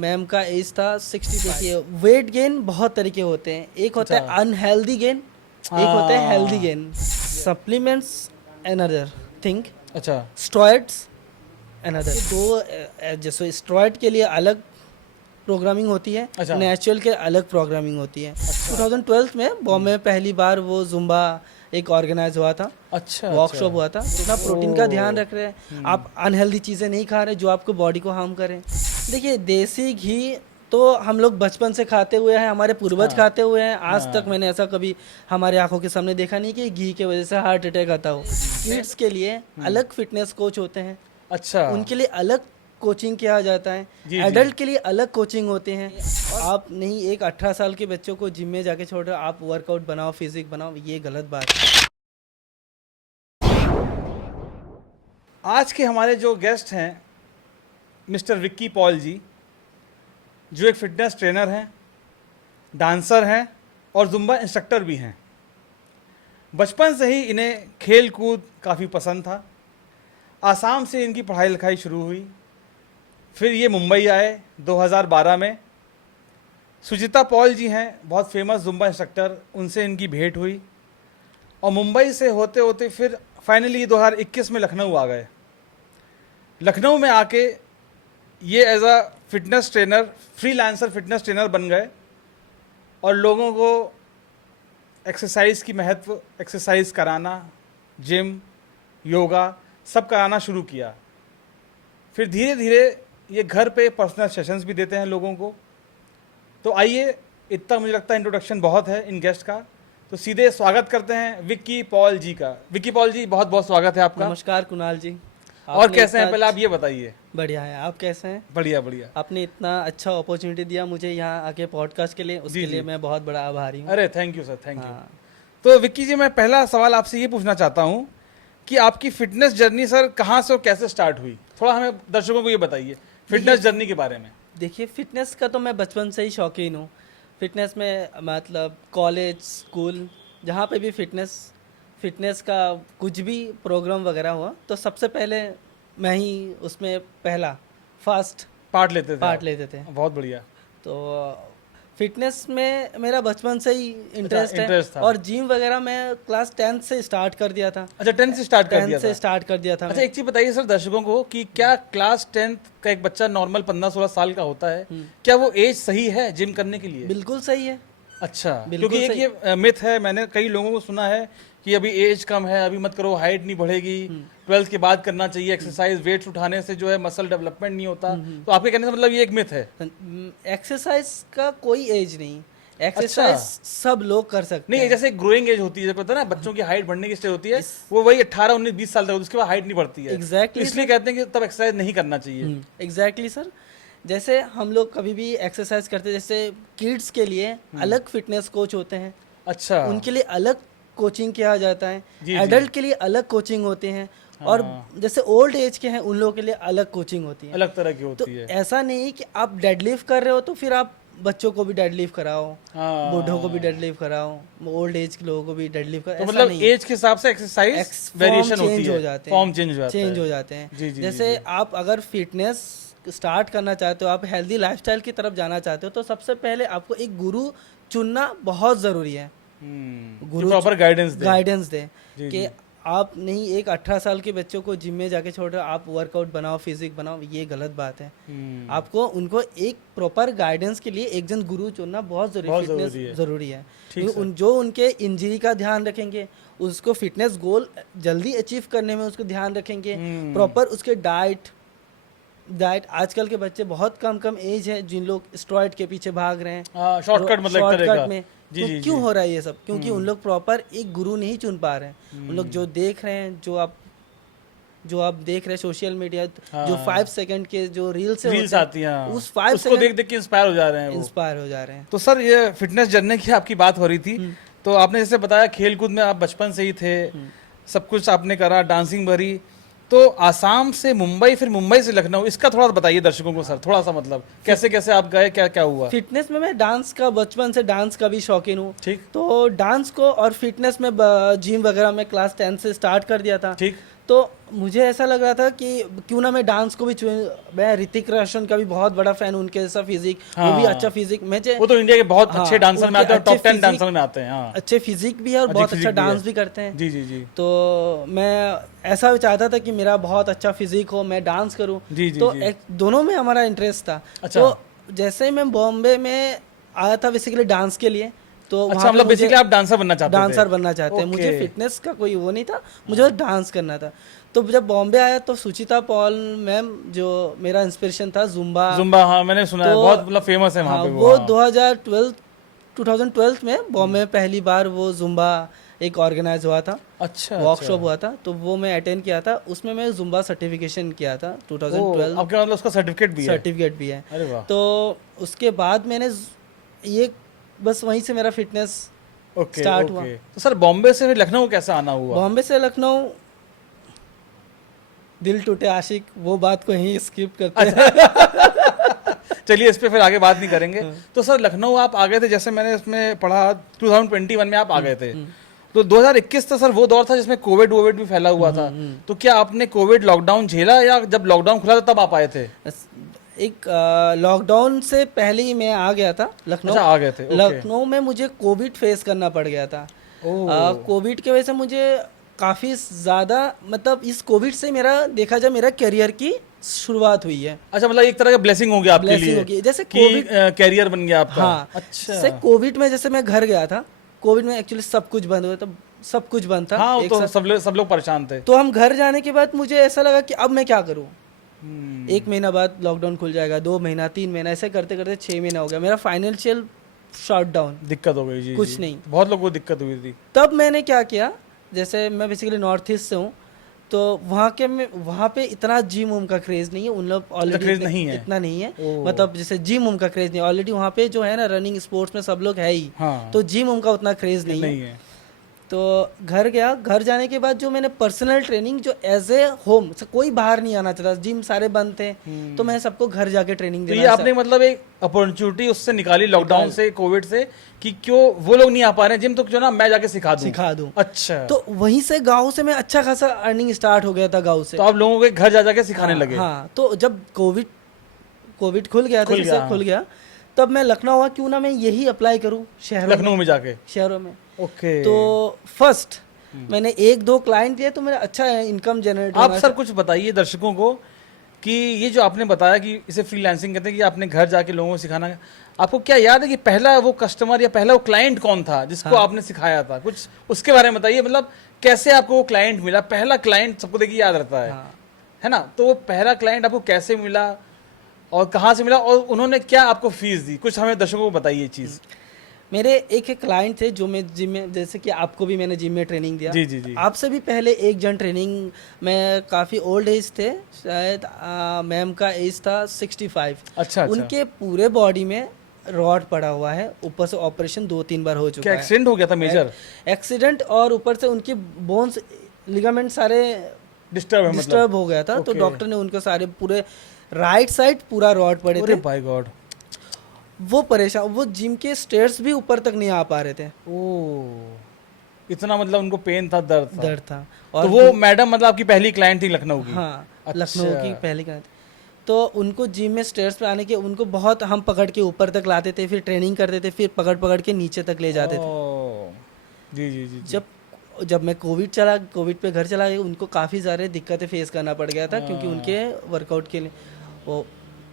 Ma'am का as था 60। देखिए वेट गेन बहुत तरीके होते हैं, एक होता है अनहेल्दी गेन, एक होता है healthy gain. Supplements another thing, अच्छा स्टेरॉइड्स अनदर। जैसे स्टेरॉइड के लिए अलग प्रोग्रामिंग होती है, अच्छा। नेचुरल के अलग प्रोग्रामिंग होती है। 2012 में बॉम्बे में पहली बार वो जुम्बा एक ऑर्गेनाइज हुआ था, अच्छा वर्कशॉप हुआ था। अपना प्रोटीन का ध्यान रख रहे हैं, आप अनहेल्दी चीज़ें नहीं खा रहे जो आपको बॉडी को हार्म करें। देखिए देसी घी तो हम लोग बचपन से खाते हुए हैं, हमारे पूर्वज खाते हुए हैं। आज तक मैंने ऐसा कभी हमारे आंखों के सामने देखा नहीं कि घी की वजह से हार्ट अटैक आता हो। किड्स के लिए अलग फिटनेस कोच होते हैं, अच्छा। उनके लिए अलग कोचिंग किया जाता है। एडल्ट के लिए अलग कोचिंग होते हैं। आप नहीं एक 18 साल के बच्चों को जिम में जाके छोड़ रहे हो, आप वर्कआउट बनाओ, फिजिक बनाओ, ये गलत बात है। आज के हमारे जो गेस्ट हैं मिस्टर विक्की पॉल जी, जो एक फिटनेस ट्रेनर हैं, डांसर हैं और जुम्बा इंस्ट्रक्टर भी हैं। बचपन से ही इन्हें खेल कूद काफ़ी पसंद था। आसाम से इनकी पढ़ाई लिखाई शुरू हुई, फिर ये मुंबई आए 2012 में। सुचिता पॉल जी हैं बहुत फेमस जुम्बा इंस्ट्रक्टर, उनसे इनकी भेंट हुई और मुंबई से होते होते फिर फाइनली 2021 में लखनऊ आ गए। लखनऊ में आके ये as a fitness trainer, freelancer fitness trainer बन गए और लोगों को एक्सरसाइज की महत्व, एक्सरसाइज कराना, जिम, योगा सब कराना शुरू किया। फिर धीरे धीरे ये घर पे पर्सनल सेशंस भी देते हैं लोगों को। तो आइए, इतना मुझे लगता है इंट्रोडक्शन बहुत है इन गेस्ट का, तो सीधे स्वागत करते हैं विक्की पॉल जी का। विक्की पॉल जी, बहुत बहुत स्वागत है आपका। नमस्कार कुणाल जी। और कैसे हैं, पहले आप ये बताइए। बढ़िया है, आप कैसे हैं? बढ़िया बढ़िया। आपने इतना अच्छा अपॉर्चुनिटी दिया मुझे यहाँ आके पॉडकास्ट के लिए, उसके लिए मैं बहुत बड़ा आभारी हूँ। अरे thank you sir, thank you. हाँ। तो विक्की जी, मैं पहला सवाल आपसे ये पूछना चाहता हूँ कि आपकी फिटनेस जर्नी सर कहाँ से और कैसे स्टार्ट हुई? थोड़ा हमें दर्शकों को ये बताइए फिटनेस जर्नी के बारे में। देखिए फिटनेस का तो मैं बचपन से ही शौकीन हूँ। फिटनेस में मतलब कॉलेज, स्कूल, जहाँ पे भी फिटनेस का कुछ भी प्रोग्राम वगैरह हुआ तो सबसे पहले मैं ही उसमें पहला फर्स्ट पार्ट लेते थे पार्ट आप? लेते थे। बहुत बढ़िया। तो फिटनेस में मेरा बचपन से ही इंटरेस्ट इंटरेस्ट है था। और जिम वगैरह मैं क्लास 10th से स्टार्ट कर दिया था। अच्छा, 10 से स्टार्ट कर दिया 10th से था? स्टार्ट कर दिया था अच्छा, एक चीज बताइए सर दर्शकों को कि क्या क्लास 10th का एक बच्चा नॉर्मल 15-16 साल का होता है, क्या वो एज सही है जिम करने के लिए? बिल्कुल सही है। अच्छा, बिल्कुल क्योंकि एक ये मिथ है, मैंने कई लोगों को सुना है कि अभी एज कम है, अभी मत करो, हाइट नहीं बढ़ेगी, 12th के बाद करना चाहिए एक्सरसाइज, वेट्स उठाने से जो है मसल डेवलपमेंट नहीं होता। तो आपके कहने से मतलब ये एक मिथ है? एक्सरसाइज का कोई एज नहीं, एक्सरसाइज सब लोग कर सकते नहीं, हैं। जैसे ग्रोइंग एज होती है, जब पता है ना बच्चों की हाइट बढ़ने की स्टेज होती है, वो वही 18, 19, 20 साल तक, उसके बाद हाइट नहीं बढ़ती है। एग्जैक्टली इसलिए कहते हैं कि तब एक्सरसाइज नहीं करना चाहिए। Exactly sir. जैसे हम लोग कभी भी एक्सरसाइज करते हैं, जैसे किड्स के लिए अलग फिटनेस कोच होते हैं, अच्छा, उनके लिए अलग कोचिंग किया जाता है। जी, एडल्ट के लिए अलग कोचिंग होते हैं और जैसे ओल्ड एज के हैं उन लोगों के लिए अलग कोचिंग होती है, अलग तरह की तो होती है। ऐसा नहीं कि आप डेडलिफ्ट कर रहे हो तो फिर आप बच्चों को भी डेडलिफ्ट कराओ, हाँ। बूढ़ों को भी डेडलिफ्ट कराओ, ओल्ड एज के लोगों को भी डेडलिफ्ट कराओ। तो ऐसा मतलब नहीं है। एज के हिसाब से एक्सरसाइज वेरिएशन होती है, हो जाते फॉर्म हैं, चेंज हो जाते हैं। हैं। जैसे आप अगर फिटनेस स्टार्ट करना चाहते हो, आप हेल्दी लाइफस्टाइल की तरफ जाना चाहते हो, तो सबसे पहले आपको एक गुरु चुनना बहुत ज़रूरी है। गुरु प्रॉपर गाइडेंस दे कि आप नहीं एक 18 साल के बच्चों को जिम में जाके छोड़ रहे हो, आप वर्कआउट बनाओ, फिजिक बनाओ, ये गलत बात है। आपको उनको एक प्रॉपर गाइडेंस के लिए एक जन गुरु चुनना बहुत ज़रूरी है। जो उनके इंजरी का ध्यान रखेंगे, उसको फिटनेस गोल जल्दी अचीव करने में उसको ध्यान रखेंगे, प्रॉपर उसके डाइट आजकल के बच्चे बहुत कम एज है जिन लोग स्टेरॉइड के पीछे भाग रहे हैं, शॉर्टकट मतलब शॉर्टकट में। तो क्यों हो रहा है ये सब? क्योंकि उन लोग प्रॉपर एक गुरु नहीं चुन पा रहे हैं। उन लोग जो देख रहे हैं, जो आप देख रहे हैं सोशल मीडिया, जो 5 सेकंड के जो रील्स आती हैं, उस 5 सेकंड देख देख के इंस्पायर हो जा रहे हैं। तो सर ये फिटनेस जर्नी की आपकी बात हो रही थी, तो आपने जैसे बताया खेल कूद में आप बचपन से ही थे, सब कुछ आपने करा, डांसिंग भरी, तो आसाम से मुंबई, फिर मुंबई से लखनऊ, इसका थोड़ा बताइए दर्शकों को सर, थोड़ा सा मतलब कैसे कैसे आप गए, क्या क्या हुआ? फिटनेस में मैं डांस का बचपन से डांस का भी शौकीन हूँ। ठीक। तो डांस को और फिटनेस में जिम वगैरह में क्लास 10 से स्टार्ट कर दिया था। ठीक। तो मुझे ऐसा लग रहा था कि क्यों ना मैं डांस को भी मैं ऋतिक रोशन का भी बहुत बड़ा फैन हूं, उनके जैसा फिजिक, वो भी अच्छा फिजिक, वो तो इंडिया के बहुत अच्छे डांसर में आते हैं, उनके टॉप 10 अच्छे डांसर में आते हैं। हाँ, अच्छे फिजिक भी है और अच्छे बहुत physique अच्छा भी डांस है। भी करते हैं। जी जी जी तो मैं ऐसा चाहता था कि मेरा बहुत अच्छा फिजिक हो, मैं डांस करूं। जी जी तो जी। दोनों में हमारा इंटरेस्ट था। अच्छा। तो जैसे ही मैं बॉम्बे में आया था बेसिकली डांस के लिए, तो अच्छा, वहाँ पे मतलब मुझे बेसिकली आप डांसर बनना चाहते थे? डांसर बनना चाहते हैं। मुझे ओके। फिटनेस का कोई वो नहीं था, मुझे बस डांस करना था। तो जब बॉम्बे आया तो सुचिता पॉल मैम जो मेरा इंस्पिरेशन था, जुम्बा। जुम्बा, हाँ मैंने सुना है, तो बहुत मतलब फेमस है वहाँ हाँ, पे वो हाँ। 2012 में बॉम्बे में पहली बार वो जुम्बा एक ऑर्गेनाइज हुआ था, अच्छा वर्कशॉप हुआ था, तो वो मैं अटेंड किया था। उसमें मैं जुम्बा सर्टिफिकेशन किया था 2012, आपके मतलब उसका सर्टिफिकेट भी है? सर्टिफिकेट भी है। अरे वाह। तो उसके बाद मैंने ये बस वहीं से मेरा फिटनेस ओके स्टार्ट हुआ। ओके। तो सर बॉम्बे से फिर लखनऊ कैसा आना हुआ? बॉम्बे से लखनऊ दिल टूटे आशिक, वो बात को ही स्किप करते हैं। चलिए इस पे फिर आगे बात नहीं करेंगे। तो सर लखनऊ आप आ गए थे, जैसे मैंने इसमें पढ़ा 2021 में आप आ गए थे। तो 2021 तो सर वो दौर था जिसमें कोविड वोविड भी फैला हुआ था। तो क्या आपने कोविड लॉकडाउन झेला या जब लॉकडाउन खुला था तब आप आए थे? एक लॉकडाउन से पहले ही मैं आ गया था लखनऊ। अच्छा, आ गए थे, ओके। लखनऊ में मुझे कोविड फेस करना पड़ गया था। कोविड की वजह से मुझे काफ़ी ज़्यादा, मतलब इस कोविड से मेरा देखा जाए मेरा करियर की शुरुआत हुई है। अच्छा, मतलब एक तरह का ब्लेसिंग हो गया आपके ब्लेसिंग लिए होगी, जैसे कि कोविड कैरियर बन गया आपका। हाँ, अच्छा। जैसे कोविड में जैसे मैं घर गया था, कोविड में एक्चुअली सब कुछ बंद हुआ था, सब कुछ बंद था। हाँ, एक तो साथ। सब लोग परेशान थे। तो हम घर जाने के बाद मुझे ऐसा लगा कि अब मैं क्या करूँ। 1 महीना बाद लॉकडाउन खुल जाएगा, 2 महीना, 3 महीना, ऐसे करते करते 6 महीना हो गया। मेरा फाइनेंशियल शॉट डाउन, दिक्कत हो गई जी। कुछ जी। नहीं। बहुत लोगों को दिक्कत हुई थी। तब मैंने क्या किया, जैसे मैं बेसिकली नॉर्थ ईस्ट से हूँ, तो वहाँ पे इतना जिम उम का क्रेज नहीं है। उन लोग ऑलरेडी क्रेज नहीं है? इतना नहीं है। ओह। मतलब जैसे जिम उम का क्रेज नहीं है ऑलरेडी वहाँ पे, जो है ना रनिंग स्पोर्ट्स में सब लोग है ही। हाँ। तो जिम उम का उतना क्रेज नहीं है। तो घर गया, घर जाने के बाद जो मैंने पर्सनल ट्रेनिंग जो एज ए होम, कोई बाहर नहीं आना चाहता, जिम सारे बंद थे, तो मैं सबको घर जाके ट्रेनिंग तो देना। ये आपने मतलब एक अपॉर्चुनिटी उससे निकाली लॉकडाउन से, कोविड से, कि क्यों वो लोग नहीं आ पा रहे हैं जिम, तो क्यों ना मैं जाके सिखा दूं। अच्छा। तो वहीं से गांव से मैं अच्छा खासा अर्निंग स्टार्ट हो गया था गांव से। तो आप लोगों के घर जा जाके सिखाने लगे? हाँ, तो जब कोविड खुल गया था, जैसे खुल गया, तब मैं लखनऊ हुआ, क्यों ना मैं यही अप्लाई करूं लखनऊ में जाके, शहरों में। ओके। तो फर्स्ट मैंने 1-2 क्लाइंट लिए, तो मेरा अच्छा इनकम जनरेट आप सर कुछ बताइए दर्शकों को कि ये जो आपने बताया कि इसे फ्रीलांसिंग कहते हैं, कि आपने घर जाके लोगों को सिखाना, आपको क्या याद है कि पहला वो कस्टमर या पहला वो क्लाइंट कौन था जिसको आपने सिखाया था? कुछ उसके बारे में बताइए, मतलब कैसे आपको वो क्लाइंट मिला? पहला क्लाइंट सबको देखिए याद रहता है ना? तो वो पहला क्लाइंट आपको कैसे मिला और कहाँ से मिला और उन्होंने क्या आपको फीस दी? कुछ हमें दर्शकों को बताइए चीज़। मेरे एक क्लाइंट थे जो मैं जिम में, जैसे कि आपको भी मैंने जिम में ट्रेनिंग दिया। जी जी जी। आपसे भी पहले एक जन ट्रेनिंग में, काफ़ी ओल्ड एज थे शायद, मैम का एज था 65। अच्छा। उनके पूरे बॉडी में रॉड पड़ा हुआ है, ऊपर से ऑपरेशन 2-3 बार हो चुका क्या है। एक्सीडेंट हो गया था मेजर? एक्सीडेंट, और ऊपर से उनकी बोन्स, लिगामेंट सारे डिस्टर्ब हो गया था। तो डॉक्टर ने उनको सारे पूरे राइट साइड पूरा रॉड पड़े थे। By God. वो परेशान, वो जिम के स्टेयर्स भी ऊपर तक नहीं आ पा रहे थे। ओह, इतना मतलब उनको पेन था, दर्द था। और तो वो मैडम मतलब आपकी पहली क्लाइंट थी लखनऊ की? हाँ, अच्छा। लखनऊ की पहली क्लाइंट। तो उनको जिम में स्टेयर्स पे आने के, उनको बहुत हम पकड़ के ऊपर तक लाते थे, फिर ट्रेनिंग करते थे, फिर पकड़ पकड़ के नीचे तक ले जाते थे। जी जी जी। जब मैं कोविड पे घर चला गया, उनको काफ़ी सारे दिक्कतें फेस करना पड़ गया था, क्योंकि उनके वर्कआउट के लिए वो।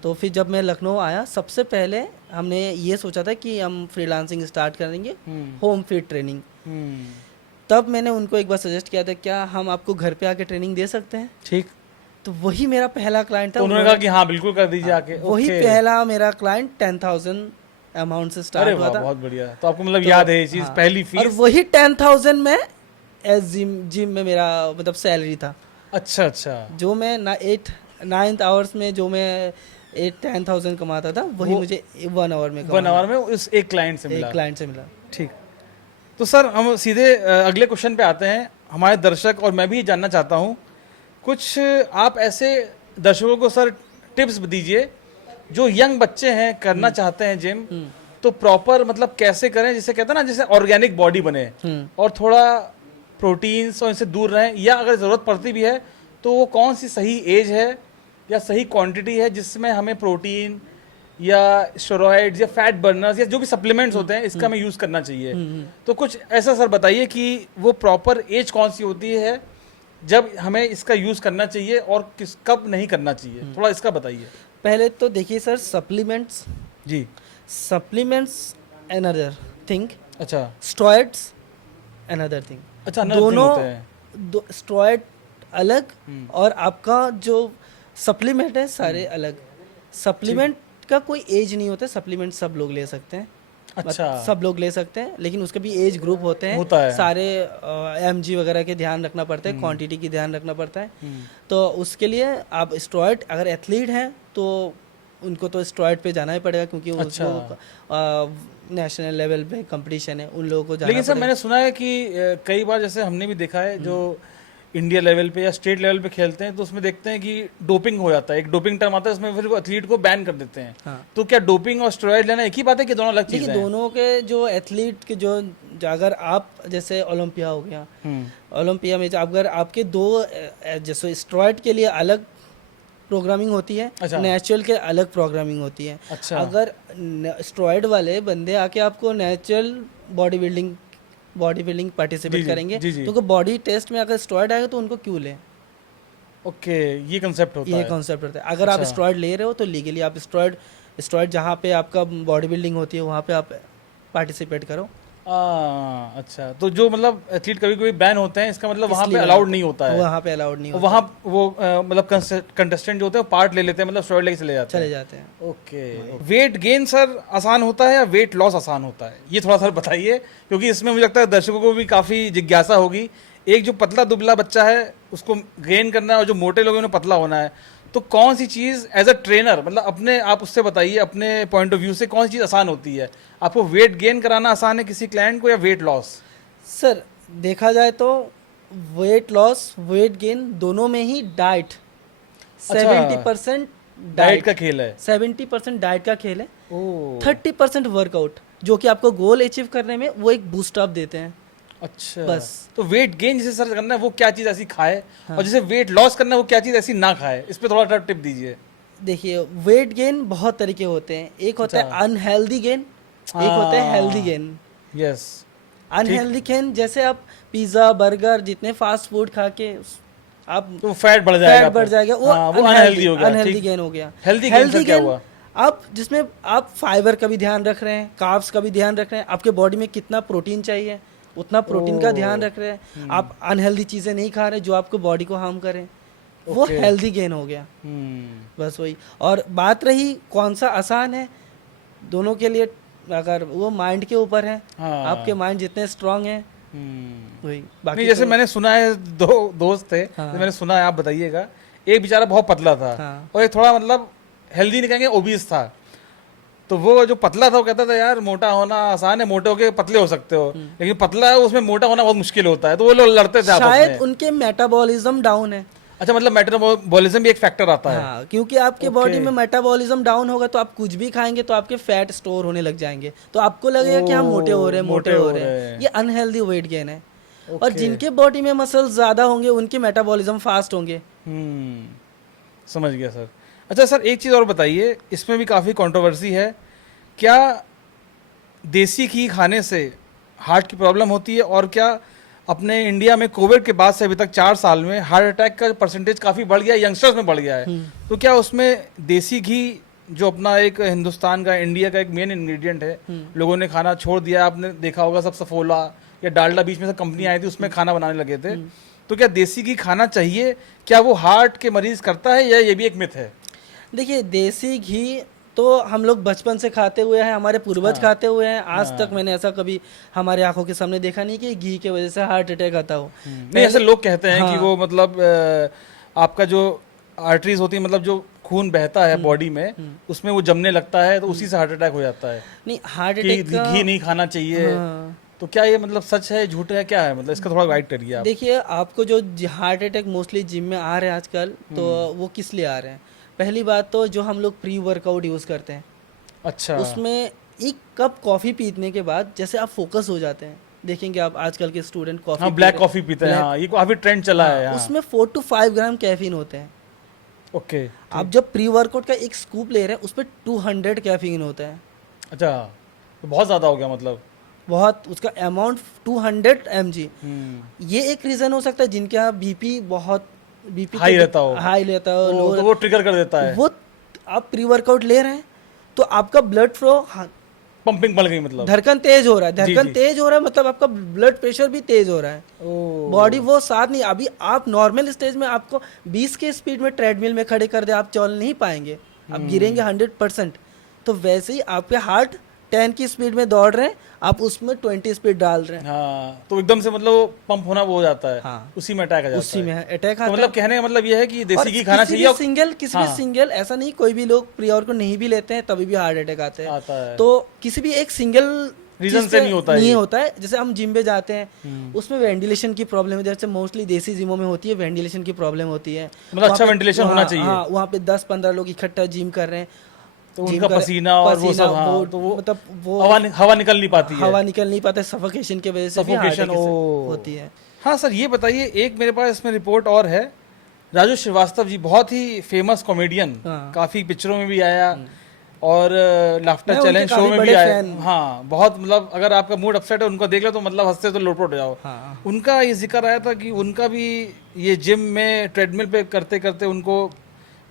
तो फिर जब मैं लखनऊ आया, सबसे पहले हमने ये सोचा था कि हम फ्रीलांसिंग स्टार्ट करेंगे, होम फिट ट्रेनिंग। तब मैंने उनको एक बार सजेस्ट किया था, क्या हम आपको घर पे आके ट्रेनिंग दे सकते हैं? ठीक। तो वही मेरा पहला क्लाइंट था। तो उन्होंने कहा कि हाँ बिल्कुल कर दीजिए आके। वही पहला मेरा क्लाइंट 10,000 अमाउंट से स्टार्ट हुआ था। बहुत बढ़िया। तो आपको मतलब याद है ये चीज, पहली फीस? और वही 10,000 में एज जिम में मेरा मतलब सैलरी था। अच्छा। जो मैं 9th आवर्स में जो मैं 10,000 कमाता था, वही मुझे 1 आवर में 1 आवर में उस एक क्लाइंट से मिला। ठीक। तो सर हम सीधे अगले क्वेश्चन पे आते हैं। हमारे दर्शक और मैं भी जानना चाहता हूँ, कुछ आप ऐसे दर्शकों को सर टिप्स दीजिए जो यंग बच्चे हैं, करना चाहते हैं जिम, तो प्रॉपर मतलब कैसे करें, जिसे कहते हैं ना, जैसे ऑर्गेनिक बॉडी बने और थोड़ा प्रोटीन्स और इनसे दूर रहें, या अगर ज़रूरत पड़ती भी है तो वो कौन सी सही एज है या सही क्वांटिटी है जिसमें हमें प्रोटीन या स्टेरॉइड्स या फैट बर्नर्स या जो भी सप्लीमेंट्स होते हैं इसका हमें यूज़ करना चाहिए? तो कुछ ऐसा सर बताइए कि वो प्रॉपर एज कौन सी होती है जब हमें इसका यूज़ करना चाहिए और कब नहीं करना चाहिए, थोड़ा इसका बताइए। पहले तो देखिए सर, सप्लीमेंट्स जी। अनदर थिंग, अच्छा स्टेरॉइड्स अनदर थिंग। अच्छा, another thing दोनों होता है। स्टेरॉइड अलग और आपका जो सप्लीमेंट है सारे अलग। सप्लीमेंट का कोई एज नहीं होता, सप्लीमेंट सब लोग ले सकते हैं। अच्छा, सब लोग ले सकते हैं, लेकिन उसके भी एज ग्रुप होते हैं। होता है। सारे एमजी वगैरह के ध्यान रखना पड़ता है, क्वांटिटी की ध्यान रखना पड़ता है। तो उसके लिए आप स्टेरॉइड, अगर एथलीट हैं तो उनको तो स्टेरॉइड पे जाना ही पड़ेगा, क्योंकि उसको नेशनल लेवल पे कंपटीशन है, उन लोगों को जाना लेकिन सर पड़ेगा। मैंने सुना है कि कई बार जैसे हमने भी देखा है जो इंडिया लेवल पे या स्टेट लेवल पे खेलते हैं तो उसमें देखते हैं कि डोपिंग हो जाता है, एक डोपिंग टर्म आता है, उसमें फिर वो एथलीट को बैन कर देते हैं। हाँ। तो क्या डोपिंग और स्टेरॉइड लेना एक ही बात है कि दोनों अलग चीजें देखिए, हैं? दोनों के जो एथलीट के जो अगर आप जैसे ओलंपिया हो गया, ओलंपिया में अगर आपके दो जैसे स्टेरॉइड के लिए अलग प्रोग्रामिंग होती है, अच्छा। नेचुरल के अलग प्रोग्रामिंग होती है। अच्छा। अगर स्टेरॉइड वाले बंदे आके आपको नेचुरल बॉडी बिल्डिंग पार्टिसिपेट करेंगे, जी। तो उनको बॉडी टेस्ट में अगर स्टेरॉइड आएगा तो उनको क्यों लें? ओके, ये कंसेप्ट होता है। ये कॉन्सेप्ट होता है। अगर आप अच्छा। स्टेरॉइड ले रहे हो तो लीगली आप स्टेरॉइड जहाँ पे आपका बॉडी बिल्डिंग होती है वहाँ पे आप पार्टिसिपेट करो। अच्छा, तो जो मतलब एथलीट कभी कभी बैन होते हैं इसका मतलब वहाँ पे इसलिए अलाउड नहीं होता है। वहाँ पे अलाउड नहीं होता, वहाँ वो मतलब कंटेस्टेंट जो होते हैं वो पार्ट ले लेते हैं, मतलब स्टेरॉइड लेके चले जाते हैं। हैं। ओके। वेट गेन सर आसान होता है या वेट लॉस आसान होता है, ये थोड़ा सर बताइए, क्योंकि इसमें मुझे लगता है दर्शकों को भी काफ़ी जिज्ञासा होगी। एक जो पतला दुबला बच्चा है उसको गेन करना है और जो मोटे लोग हैं उन्हें पतला होना है, तो कौन सी चीज़ एज अ ट्रेनर, मतलब अपने आप उससे बताइए अपने पॉइंट ऑफ व्यू से कौन सी चीज़ आसान होती है? आपको वेट गेन कराना आसान है किसी क्लाइंट को या वेट लॉस? सर देखा जाए तो वेट लॉस वेट गेन दोनों में ही डाइट 70% डाइट का खेल है। 70% डाइट का खेल है, ओह 30% वर्कआउट, जो कि आपको गोल अचीव करने में वो एक बूस्ट अप देते हैं। अच्छा, बस। तो वेट गेन जिसे सर करना है वो क्या चीज़ ऐसी खाए, और जिसे वेट लॉस करना है वो क्या चीज़ ऐसी ना खाए, इस पे थोड़ा टिप दीजिए। देखिए, वेट गेन बहुत तरीके होते हैं। एक होता है अनहेल्दी गेन, एक होता है healthy gain. Yes. Unhealthy gain जैसे आप पिज्ज़ा बर्गर जितने फास्ट फूड खा के आप तो फैट बढ़ जाएगा, वो अनहेल्दी हो गया। अनहेल्दी गेन हो गया। हेल्दी गेन सर क्या हुआ? आप जिसमें आप फाइबर का भी ध्यान रख रहे हैं, कार्ब्स का भी ध्यान रख रहे हैं, आपके बॉडी में कितना प्रोटीन चाहिए उतना प्रोटीन का ध्यान रख रहे हैं, आप अनहेल्दी चीज़ें नहीं खा रहे जो आपको बॉडी को हार्म करें, वो हेल्दी गेन हो गया। बस वही। और बात रही कौन सा आसान है, दोनों के लिए अगर वो माइंड के ऊपर है, आपके माइंड जितने स्ट्रांग है वही। बाकी नहीं, जैसे तो, मैंने सुना है, दो दोस्त थे, तो मैंने सुना है, आप बताइएगा। एक बेचारा बहुत पतला था और एक थोड़ा मतलब हेल्दी नहीं कहेंगे, ओबीस था। तो वो जो पतला था वो कहता था यार मोटा होना आसान है, मोटे होके पतले हो सकते हो, लेकिन पतला है उसमें मोटा होना बहुत मुश्किल होता है। तो वो लोग लड़ते थे आपस में। शायद उनके मेटाबॉलिज्म डाउन है। अच्छा, मतलब मेटाबॉलिज्म भी एक फैक्टर आता है। हाँ, क्योंकि आपके बॉडी में मेटाबॉलिज्म डाउन होगा तो आप कुछ भी खाएंगे तो आपके फैट स्टोर होने लग जाएंगे, तो आपको लगेगा कि हम मोटे हो रहे हैं। ये अनहेल्दी वेट गेन है। और जिनके बॉडी में मसल्स ज्यादा होंगे उनके मेटाबॉलिज्म फास्ट होंगे। समझ गया सर। अच्छा सर, एक चीज़ और बताइए, इसमें भी काफ़ी कंट्रोवर्सी है, क्या देसी घी खाने से हार्ट की प्रॉब्लम होती है? और क्या अपने इंडिया में कोविड के बाद से अभी तक 4 साल में हार्ट अटैक का परसेंटेज काफ़ी बढ़ गया है, यंगस्टर्स में बढ़ गया है, तो क्या उसमें देसी घी जो अपना एक हिंदुस्तान का, इंडिया का एक मेन इंग्रेडिएंट है, लोगों ने खाना छोड़ दिया? आपने देखा होगा सब सफोला या डालडा बीच में से कंपनी आई थी, उसमें खाना बनाने लगे थे। तो क्या देसी घी खाना चाहिए? क्या वो हार्ट के मरीज करता है या ये भी एक मिथ है? देखिए, देसी घी तो हम लोग बचपन से खाते हुए हैं, हमारे पूर्वज खाते हुए हैं। आज तक मैंने ऐसा कभी हमारे आंखों के सामने देखा नहीं कि घी की वजह से हार्ट अटैक आता हो। नहीं, ऐसे लोग कहते हैं कि वो मतलब आपका जो आर्टरीज होती है, मतलब जो खून बहता है बॉडी में, उसमें वो जमने लगता है, तो उसी से हार्ट अटैक हो जाता है। नहीं, हार्ट अटैक घी नहीं खाना चाहिए, तो क्या ये मतलब सच है, झूठ है, क्या है? मतलब इसका थोड़ा गाइड करिए आप। देखिए, आपको जो हार्ट अटैक मोस्टली जिम में आ रहे हैं आजकल, तो वो किस लिए आ रहे हैं? पहली बात तो जो हम लोग प्री वर्कआउट यूज़ करते हैं, अच्छा, उसमें एक कप कॉफ़ी पीने के बाद जैसे आप फोकस हो जाते हैं, देखेंगे आप आजकल के स्टूडेंट कॉफी हाँ ब्लैक कॉफी पीते हैं, हाँ ये काफी ट्रेंड चला है यहाँ। उसमें 4 to 5 ग्राम कैफीन होते हैं। ओके। आप जब प्री वर्कआउट का एक स्कूप ले रहे हैं उसमें 200 कैफीन होता है। अच्छा, तो बहुत ज्यादा हो गया मतलब। बहुत, उसका अमाउंट 200 mg। ये एक रीजन हो सकता है जिनके यहाँ बीपी बहुत हाई रहता हो, low तो वो ट्रिगर कर देता है। वो आप प्री वर्कआउट ले रहे हैं तो आपका ब्लड फ्लो, पंपिंग बढ़ गई मतलब, धड़कन तेज हो रहा है, जी, धड़कन जी। तेज हो रहा है मतलब आपका ब्लड प्रेशर भी तेज हो रहा है। बॉडी वो साथ नहीं, अभी आप नॉर्मल स्टेज में आपको 20 के स्पीड में ट्रेडमिल में खड़े कर दे, आप चल नहीं पाएंगे, आप गिरेंगे 100%। तो वैसे ही आपके हार्ट 10 की स्पीड में दौड़ रहे हैं, आप उसमें 20 स्पीड डाल रहे हैं। हाँ, तो एकदम से मतलब वो पंप होना वो हो जाता है। हाँ। उसी में अटैक आ जाता उसी है। में अटैक तो आता मतलब है। कहने का मतलब ये है कि और देसी घी खाना किसी चाहिए। भी सिंगल, किसी भी हाँ। सिंगल, ऐसा नहीं कोई भी लोग प्री को नहीं भी लेते हैं तभी भी हार्ट अटैक आते हैं। आता है। तो किसी भी एक सिंगल रीजन से नहीं होता है ये। होता है। जैसे हम जिम पे जाते हैं उसमें वेंटिलेशन की प्रॉब्लम है, जैसे मोस्टली देसी जिमों में होती है, वेंटिलेशन की प्रॉब्लम होती है। मतलब वहाँ अच्छा पे- वेंटिलेशन होना चाहिए। हाँ, वहाँ पे 10-15 लोग इकट्ठा जिम कर रहे हैं, तो जिम उनका कर- पसीना और वो सब, हाँ, तो वो मतलब वो हवा निकल नहीं पाती है। हवा निकल नहीं पाता, सफोकेशन की वजह से भी हार्ट Suffocation, अटैक ओ। होती है। हाँ सर, ये बताइए, एक मेरे पास इसमें रिपोर्ट और है। राजू श्रीवास्तव जी बहुत ही फेमस कॉमेडियन, हाँ। काफी पिक्चरों में भी आया और लाफ्टर मैं उनके चैलेंज शो काफी में भी बड़े आया। fan- हाँ, बहुत मतलब अगर आपका मूड अपसेट है उनको देख लो तो मतलब हंसते तो लोटपोट हो जाओ। हाँ। उनका ये जिक्र आया था कि उनका भी ये जिम में ट्रेडमिल पे करते करते उनको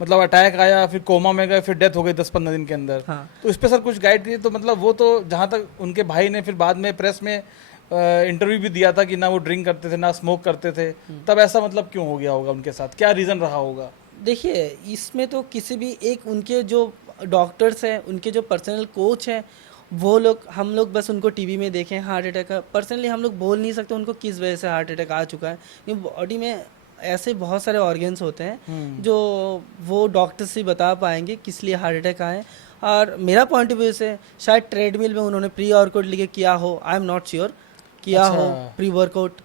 मतलब अटैक आया, फिर कोमा में गए, फिर डेथ हो गई 10-15 दिन के अंदर। हाँ। तो इस पे सर कुछ गाइड कीजिए। तो मतलब वो तो जहाँ तक उनके भाई ने फिर बाद में प्रेस में इंटरव्यू भी दिया था कि ना वो ड्रिंक करते थे ना स्मोक करते थे, तब ऐसा मतलब क्यों हो गया होगा उनके साथ, क्या रीज़न रहा होगा? देखिए, इसमें तो किसी भी एक, उनके जो डॉक्टर्स हैं, उनके जो पर्सनल कोच हैं, वो लोग, हम लोग बस उनको टीवी में देखें हार्ट अटैक का, पर्सनली हम लोग बोल नहीं सकते उनको किस वजह से हार्ट अटैक आ चुका है, क्योंकि बॉडी में ऐसे बहुत सारे ऑर्गन्स होते हैं जो वो डॉक्टर से बता पाएंगे किस लिए हार्ट अटैक आए। और मेरा पॉइंट ऑफ व्यू से शायद ट्रेडमिल में उन्होंने प्री वर्कआउट लेके किया हो, आई एम नॉट श्योर, किया अच्छा। हो प्री वर्कआउट।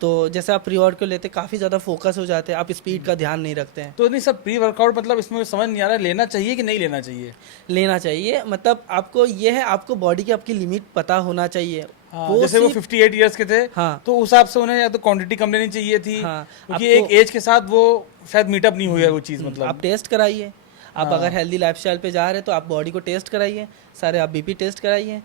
तो जैसे आप प्री वर्कआउट लेते काफ़ी ज़्यादा फोकस हो जाते हैं, आप स्पीड का ध्यान नहीं रखते हैं। तो नहीं सर, प्री वर्कआउट मतलब इसमें समझ नहीं आ रहा है, लेना चाहिए कि नहीं लेना चाहिए? लेना चाहिए, मतलब आपको ये है, आपको बॉडी की आपकी लिमिट पता होना चाहिए। हाँ, जैसे वो 58 इयर्स के थे, हाँ। तो उस हिसाब से उन्हें या तो क्वांटिटी कम लेनी चाहिए थी, हाँ, क्योंकि एक एज के साथ वो शायद मीटअप नहीं हुआ है वो चीज़। मतलब आप टेस्ट कराइए, आप अगर हेल्दी लाइफस्टाइल पे जा रहे हैं तो आप बॉडी को टेस्ट कराइए, सारे आप बीपी टेस्ट कराइए।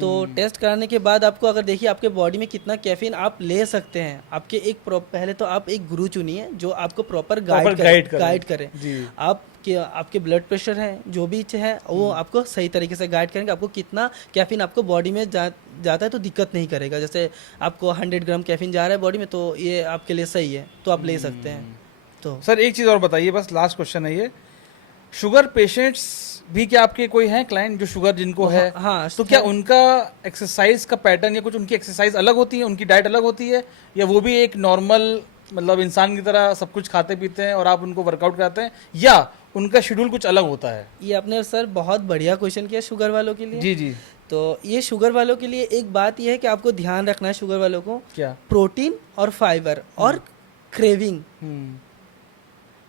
तो टेस्ट कराने के बाद आपको अगर देखिए आपके बॉडी में कितना कैफीन आप ले सकते हैं, आपके एक पहले तो आप एक गुरु चुनिए जो आपको प्रॉपर गाइड करे। आपके ब्लड प्रेशर है, जो भी है वो आपको सही तरीके से गाइड करेंगे, आपको कितना कैफीन आपको बॉडी में जाता है तो दिक्कत नहीं करेगा। जैसे आपको 100 ग्राम कैफीन जा रहा है बॉडी में तो ये आपके लिए सही है, तो आप ले सकते हैं। तो सर एक चीज़ और बताइए, बस लास्ट क्वेश्चन है ये, शुगर पेशेंट्स भी क्या आपके कोई हैं क्लाइंट जो शुगर जिनको है? हाँ, तो क्या उनका एक्सरसाइज का पैटर्न या कुछ उनकी एक्सरसाइज अलग होती है, उनकी डाइट अलग होती है, या वो भी एक नॉर्मल मतलब इंसान की तरह सब कुछ खाते पीते हैं और आप उनको वर्कआउट कराते हैं, या उनका शेड्यूल कुछ अलग होता है? ये आपने सर बहुत बढ़िया क्वेश्चन किया शुगर वालों के लिए। जी जी। तो ये शुगर वालों के लिए एक बात ये है कि आपको ध्यान रखना है शुगर वालों को, क्या? प्रोटीन और फाइबर और क्रेविंग।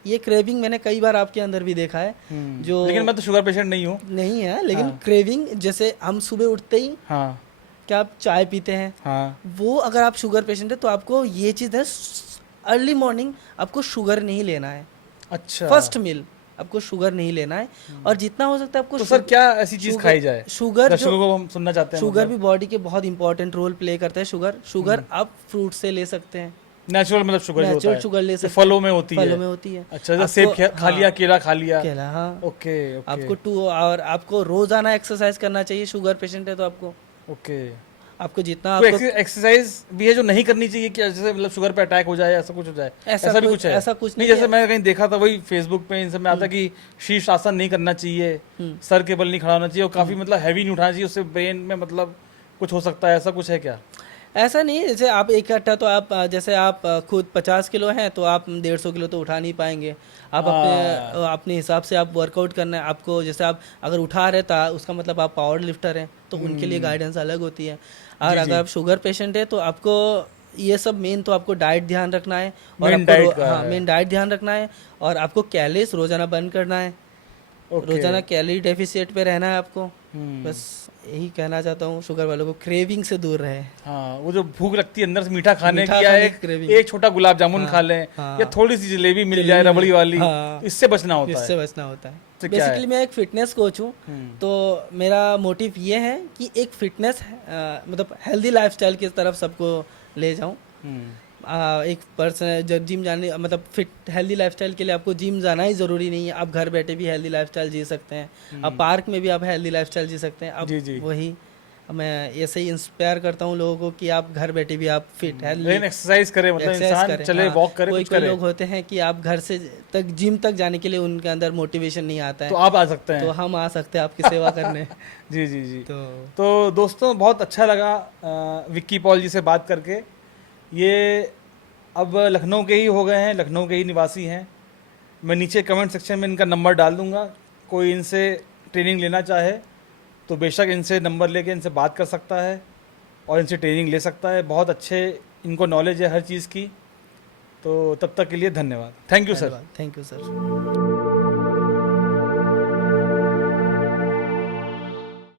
ये क्रेविंग मैंने कई बार आपके अंदर भी देखा है, जो लेकिन मैं तो शुगर पेशेंट नहीं हूँ। नहीं है, लेकिन हाँ। क्रेविंग, जैसे हम सुबह उठते ही हाँ क्या आप चाय पीते हैं, हाँ। वो अगर आप शुगर पेशेंट है तो आपको ये चीज़ है, अर्ली मॉर्निंग आपको शुगर नहीं लेना है। अच्छा, फर्स्ट मील आपको शुगर नहीं लेना है, और जितना हो सकता है आपको तो सर क्या ऐसी चीज खाई जाए? शुगर दर्शकों को हम सुनना चाहते हैं। शुगर भी बॉडी के बहुत इंपॉर्टेंट रोल प्ले करता है। शुगर आप फ्रूट से ले सकते हैं, नेचुरल मतलब शुगर जो होता नेचुरल है, शुगर ले तो सकते हैं, फलों में होती है। फलों में होती है। अच्छा, जैसे सेब खा लिया, केला खा लिया। केला, हाँ। ओके ओके आपको 2 और आपको रोजाना एक्सरसाइज करना चाहिए। शुगर पेशेंट है तो ओके। आपको जितना कोई आपको एक्सरसाइज भी है जो नहीं करनी चाहिए क्या, जैसे मतलब शुगर पे अटैक हो जाए, ऐसा कुछ हो जाए? ऐसा भी कुछ है? ऐसा कुछ नहीं, जैसे मैं कहीं देखा था, वही फेसबुक पे इन सब में आता कि शीर्ष आसन नहीं करना चाहिए, सर के बल नहीं खड़ा होना चाहिए, और काफी मतलब हैवी नहीं उठाना चाहिए, उससे ब्रेन में मतलब कुछ हो सकता है, ऐसा कुछ है क्या? ऐसा नहीं है। जैसे आप इकट्ठा तो आप जैसे आप खुद 50 किलो हैं तो आप 150 किलो तो उठा नहीं पाएंगे। आप अपने हिसाब से आप वर्कआउट करना है आपको। जैसे आप अगर उठा रहे था उसका मतलब आप पावर लिफ्टर हैं, तो उनके लिए गाइडेंस अलग होती है। और अगर आप शुगर पेशेंट है तो आपको ये सब मेन तो आपको डाइट ध्यान रखना है, और मेन डाइट ध्यान रखना है, और आपको कैलोरीज रोजाना बर्न करना है। रोजाना कैलोरी डेफिसिट पे रहना है आपको। बस यही कहना चाहता हूँ, शुगर वालों को क्रेविंग से दूर रहे। हाँ, वो जो भूख लगती है अंदर से मीठा खाने मीठा की, या खाने एक की craving। एक छोटा गुलाब जामुन हाँ, खा लें, हाँ। या थोड़ी सी जलेबी मिल जाए जलेबी रबड़ी मिल- वाली, हाँ। इससे बचना होता इससे है। बचना होता है। तो क्या है? बेसिकली मैं एक फिटनेस कोच हूँ, तो मेरा मोटिव ये है कि एक फिटनेस मतलब हेल्दी लाइफस्टाइल की तरफ सबको ले जाऊँ। एक पर्सन जब जिम जाने मतलब फिट हेल्दी लाइफस्टाइल के लिए आपको जिम जाना ही ज़रूरी नहीं है, आप घर बैठे भी हेल्दी लाइफस्टाइल जी सकते हैं। आप पार्क में भी आप हेल्दी लाइफस्टाइल जी सकते हैं। अब जी, जी। वही मैं ऐसे ही इंस्पायर करता हूँ लोगों को कि आप घर बैठे भी आप फिट हेल्दी लेकिन एक्सरसाइज करे, मतलब इंसान चले, हाँ। वॉक करे, कोई कुछ कोई करे, लोग होते हैं कि आप घर से तक जिम तक जाने के लिए उनके अंदर मोटिवेशन नहीं आता तो है, आप आ सकते हैं। तो हम आ सकते हैं आपकी सेवा करने। जी जी जी। तो तो दोस्तों, बहुत अच्छा लगा विक्की पॉल जी से बात करके। ये अब लखनऊ के ही हो गए हैं, लखनऊ के ही निवासी हैं। मैं नीचे कमेंट सेक्शन में इनका नंबर डाल दूंगा, कोई इनसे ट्रेनिंग लेना चाहे तो बेशक इनसे नंबर लेके इनसे बात कर सकता है और इनसे ट्रेनिंग ले सकता है। बहुत अच्छे इनको नॉलेज है हर चीज़ की। तो तब तक के लिए धन्यवाद। Thank you sir. Thank you sir.